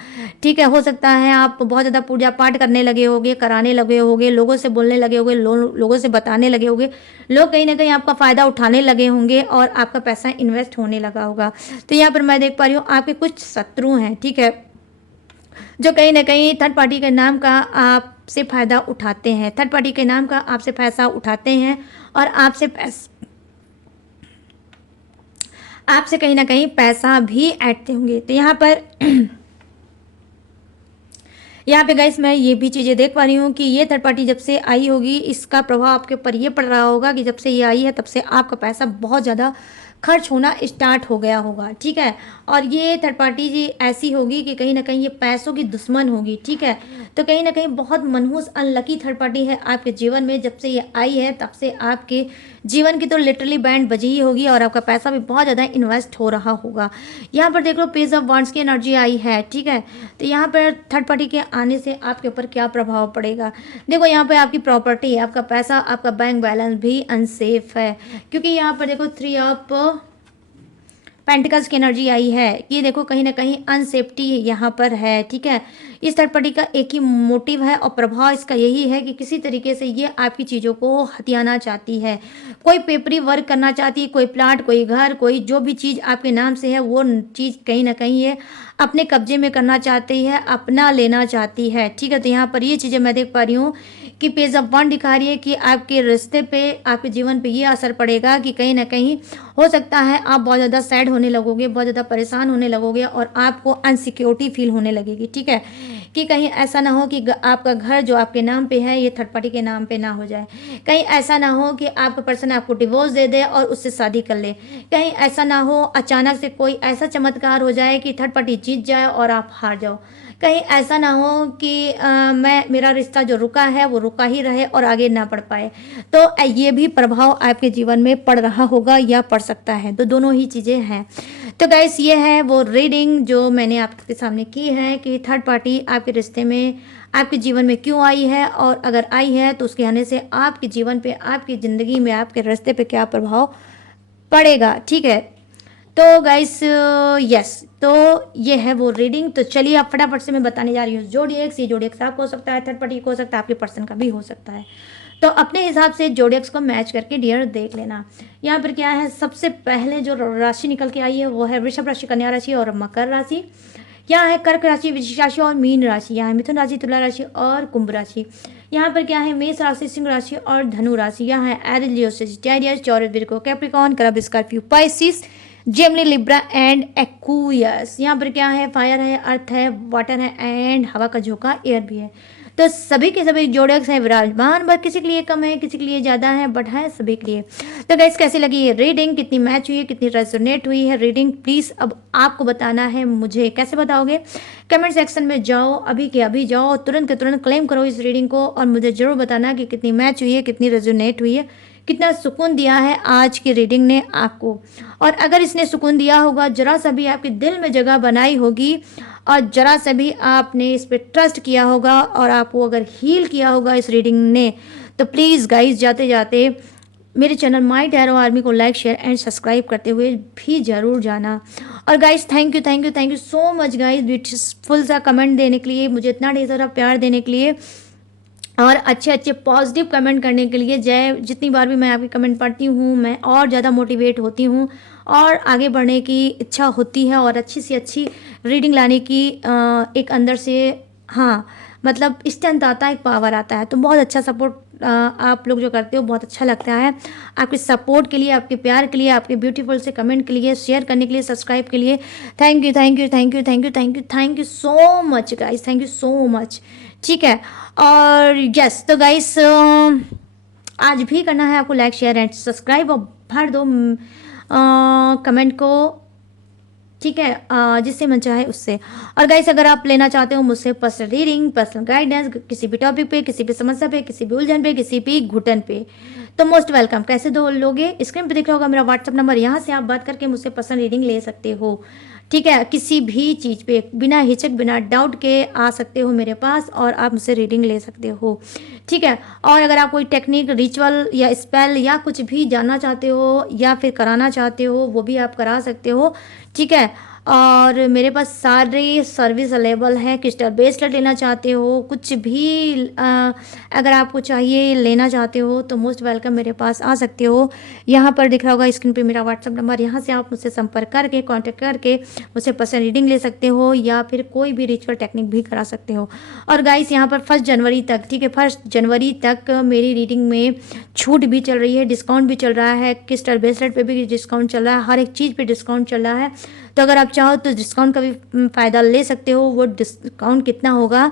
ठीक है, हो सकता है आप बहुत ज़्यादा पूजा पाठ करने लगे होगे, कराने लगे होगे, लोगों से बोलने लगे होगे, लोगों से बताने लगे होगे, लोग कहीं ना कहीं आपका फ़ायदा उठाने लगे होंगे और आपका पैसा इन्वेस्ट होने लगा होगा। तो यहाँ पर मैं देख पा रही हूँ आपके कुछ शत्रु हैं, ठीक है, जो कहीं ना कहीं थर्ड पार्टी के नाम का आपसे फ़ायदा उठाते हैं, थर्ड पार्टी के नाम का आपसे पैसा उठाते हैं और आपसे कहीं ना कहीं पैसा भी ऐंठते होंगे। तो यहाँ पर यहाँ पे गाइस मैं ये भी चीज़ें देख पा रही हूँ कि ये थर्ड पार्टी जब से आई होगी इसका प्रभाव आपके ऊपर ये पड़ रहा होगा कि जब से ये आई है तब से आपका पैसा बहुत ज़्यादा खर्च होना स्टार्ट हो गया होगा। ठीक है, और ये थर्ड पार्टी जी ऐसी होगी कि कहीं ना कहीं ये पैसों की दुश्मन होगी। ठीक है, तो कहीं ना कहीं बहुत मनहूस अनलकी थर्ड पार्टी है आपके जीवन में। जब से ये आई है तब से आपके जीवन की तो लिटरली बैंड बजी ही होगी और आपका पैसा भी बहुत ज़्यादा इन्वेस्ट हो रहा होगा। यहाँ पर देख लो पेज ऑफ वांड्स की एनर्जी आई है। ठीक है, तो यहाँ पर थर्ड पार्टी के आने से आपके ऊपर क्या प्रभाव पड़ेगा। देखो यहाँ पर आपकी प्रॉपर्टी, आपका पैसा, आपका बैंक बैलेंस भी अनसेफ है, क्योंकि यहाँ पर देखो थ्री ऑफ पेंटिकल्स की एनर्जी आई है। ये देखो कहीं ना कहीं अनसेफ्टी यहाँ पर है। ठीक है, इस थर्ड पार्टी का एक ही मोटिव है और प्रभाव इसका यही है कि किसी तरीके से ये आपकी चीज़ों को हथियाना चाहती है, कोई पेपरी वर्क करना चाहती है, कोई प्लाट, कोई घर, कोई जो भी चीज़ आपके नाम से है वो चीज़ कहीं ना कहीं ये अपने कब्जे में करना चाहती है, अपना लेना चाहती है। ठीक है, तो यहाँ पर ये चीज़ें मैं देख पा रही हूँ कि पेज ऑफ वन दिखा रही है कि आपके रिश्ते पे, आपके जीवन पे ये असर पड़ेगा कि कहीं ना कहीं हो सकता है आप बहुत ज़्यादा सैड होने लगोगे, बहुत ज़्यादा परेशान होने लगोगे और आपको अनसिक्योरिटी फील होने लगेगी। ठीक है, कि कहीं ऐसा ना हो कि आपका घर जो आपके नाम पे है ये थर्ड पार्टी के नाम पे ना हो जाए, कहीं ऐसा ना हो कि आपका पर्सन आपको डिवोर्स दे दे और उससे शादी कर ले, कहीं ऐसा ना हो अचानक से कोई ऐसा चमत्कार हो जाए कि थर्ड पार्टी जीत जाए और आप हार जाओ, कहीं ऐसा ना हो कि मेरा रिश्ता जो रुका है वो रुका ही रहे और आगे ना बढ़ पाए। तो ये भी प्रभाव आपके जीवन में पड़ रहा होगा या पड़ सकता है, तो दोनों ही चीज़ें हैं। तो गाइस ये है वो रीडिंग जो मैंने आपके सामने की है कि थर्ड पार्टी आपके रिश्ते में, आपके जीवन में क्यों आई है और अगर आई है तो उसके आने से आपके जीवन पे, आपकी ज़िंदगी में, आपके रिश्ते पे क्या प्रभाव पड़ेगा। ठीक है, तो गाइस यस, तो ये है वो रीडिंग। तो चलिए अब फटाफट से मैं बताने जा रही हूँ जोडिएक्स। ये जोडिएक्स आपको हो सकता है, थर्ड पार्टी को हो सकता है, आपके पर्सन का भी हो सकता है। तो अपने हिसाब से जोडिएक्स को मैच करके डियर देख लेना। यहाँ पर क्या है, सबसे पहले जो राशि निकल के आई है वो है वृषभ राशि, कन्या राशि और मकर राशि। यहाँ है कर्क राशि, वृश्चिक राशि और मीन राशि। यहाँ है मिथुन राशि, तुला राशि और कुंभ राशि। यहाँ पर क्या है, मेष राशि, सिंह राशि और धनु राशि। यहाँ है एरिस, लियो, सजिटेरियस, टॉरस, विर्गो, कैप्रिकॉर्न, करब, Scorpio, Pisces, Gemini, Libra and Aquarius. यहाँ पर क्या है, फायर है, अर्थ है, वाटर है एंड हवा का झोंका एयर भी है। तो सभी के सभी जोडिएक्स हैं विराजमान, बस किसी के लिए कम है, किसी के लिए ज़्यादा है, बट है सभी के लिए। तो गाइस कैसी लगी ये रीडिंग, कितनी मैच हुई है, कितनी रेजोनेट हुई है रीडिंग, प्लीज़ अब आपको बताना है। मुझे कैसे बताओगे, कमेंट सेक्शन में जाओ, अभी के अभी जाओ, तुरंत के तुरंत क्लेम करो इस रीडिंग को और मुझे ज़रूर बताना कि कितनी मैच हुई है, कितनी रेजोनेट हुई है, कितना सुकून दिया है आज की रीडिंग ने आपको। और अगर इसने सुकून दिया होगा, जरा सा भी आपके दिल में जगह बनाई होगी और जरा सा भी आपने इस पर ट्रस्ट किया होगा और आपको अगर हील किया होगा इस रीडिंग ने, तो प्लीज़ गाइस जाते जाते मेरे चैनल माय टैरो आर्मी को लाइक, शेयर एंड सब्सक्राइब करते हुए भी ज़रूर जाना। और guys thank you so much guys, beautiful सा कमेंट देने के लिए, मुझे इतना ढेर सारा प्यार देने के लिए और अच्छे अच्छे पॉजिटिव कमेंट करने के लिए। जय, जितनी बार भी मैं आपके कमेंट पढ़ती हूँ मैं और ज़्यादा मोटिवेट होती हूँ और आगे बढ़ने की इच्छा होती है और अच्छी से अच्छी रीडिंग लाने की एक अंदर से, हाँ मतलब स्ट्रेंथ आता है, एक पावर आता है। तो बहुत अच्छा सपोर्ट आप लोग जो करते हो बहुत अच्छा लगता है। आपके सपोर्ट के लिए, आपके प्यार के लिए, आपके ब्यूटीफुल से कमेंट के लिए, शेयर करने के लिए, सब्सक्राइब के लिए thank you so much guys, thank you so much. ठीक है, और यस तो गाइस आज भी करना है आपको लाइक, शेयर एंड सब्सक्राइब और भर दो कमेंट को। ठीक है, जिससे मन चाहे उससे। और गाइस अगर आप लेना चाहते हो मुझसे पर्सनल रीडिंग, पर्सनल गाइडेंस किसी भी टॉपिक पे, किसी भी समस्या पे, किसी भी उलझन पे, किसी भी घुटन पे, तो मोस्ट वेलकम। कैसे दो लोगे, स्क्रीन पे दिख रहा होगा मेरा व्हाट्सअप नंबर, यहाँ से आप बात करके मुझसे पर्सनल रीडिंग ले सकते हो। ठीक है, किसी भी चीज़ पे बिना हिचक बिना डाउट के आ सकते हो मेरे पास और आप मुझसे रीडिंग ले सकते हो। ठीक है, और अगर आप कोई टेक्निक, रिचुअल या स्पेल या कुछ भी जानना चाहते हो या फिर कराना चाहते हो, वो भी आप करा सकते हो। ठीक है, और मेरे पास सारी सर्विस अवेलेबल है। क्रिस्टल ब्रेसलेट लेना चाहते हो, कुछ भी अगर आपको चाहिए, लेना चाहते हो तो मोस्ट वेलकम, मेरे पास आ सकते हो। यहाँ पर दिख रहा होगा स्क्रीन पे मेरा व्हाट्सअप नंबर, यहाँ से आप मुझसे संपर्क करके, कांटेक्ट करके मुझसे पर्सनल रीडिंग ले सकते हो या फिर कोई भी रिचुअल टेक्निक भी करा सकते हो। और गाइस यहाँ पर 1 जनवरी तक, ठीक है, 1 जनवरी तक मेरी रीडिंग में छूट भी चल रही है, डिस्काउंट भी चल रहा है। क्रिस्टल ब्रेसलेट पे भी डिस्काउंट चल रहा है, हर एक चीज़ पे डिस्काउंट चल रहा है। तो अगर आप चाहो तो डिस्काउंट का भी फ़ायदा ले सकते हो। वो डिस्काउंट कितना होगा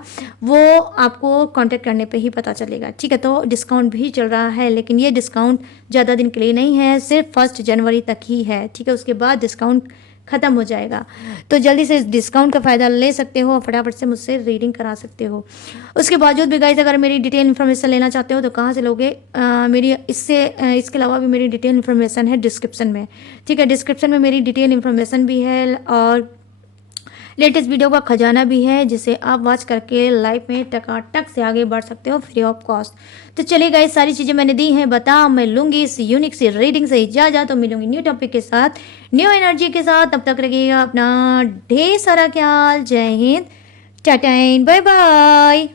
वो आपको कांटेक्ट करने पे ही पता चलेगा। ठीक है, तो डिस्काउंट भी चल रहा है, लेकिन ये डिस्काउंट ज़्यादा दिन के लिए नहीं है, सिर्फ 1 जनवरी तक ही है। ठीक है, उसके बाद डिस्काउंट ख़त्म हो जाएगा। तो जल्दी से इस डिस्काउंट का फ़ायदा ले सकते हो और फटाफट से मुझसे रीडिंग करा सकते हो। उसके बावजूद भी गाइस, अगर मेरी डिटेल इन्फॉर्मेशन लेना चाहते हो तो कहाँ से लोगे? मेरी इसके अलावा भी मेरी डिटेल इन्फॉर्मेशन है डिस्क्रिप्शन में। ठीक है, डिस्क्रिप्शन में मेरी डिटेल इन्फॉर्मेशन भी है और लेटेस्ट वीडियो का खजाना भी है, जिसे आप वॉच करके लाइफ में टकाटक से आगे बढ़ सकते हो फ्री ऑफ कॉस्ट। तो चलिए गाइस, सारी चीज़ें मैंने दी हैं, बता मैं लूँगी इस यूनिक सी रीडिंग से इजाज़त। तो मिलूंगी न्यू टॉपिक के साथ, न्यू एनर्जी के साथ। तब तक रखिएगा अपना ढेर सारा ख्याल। जय हिंद, टाटा एंड बाय बाय।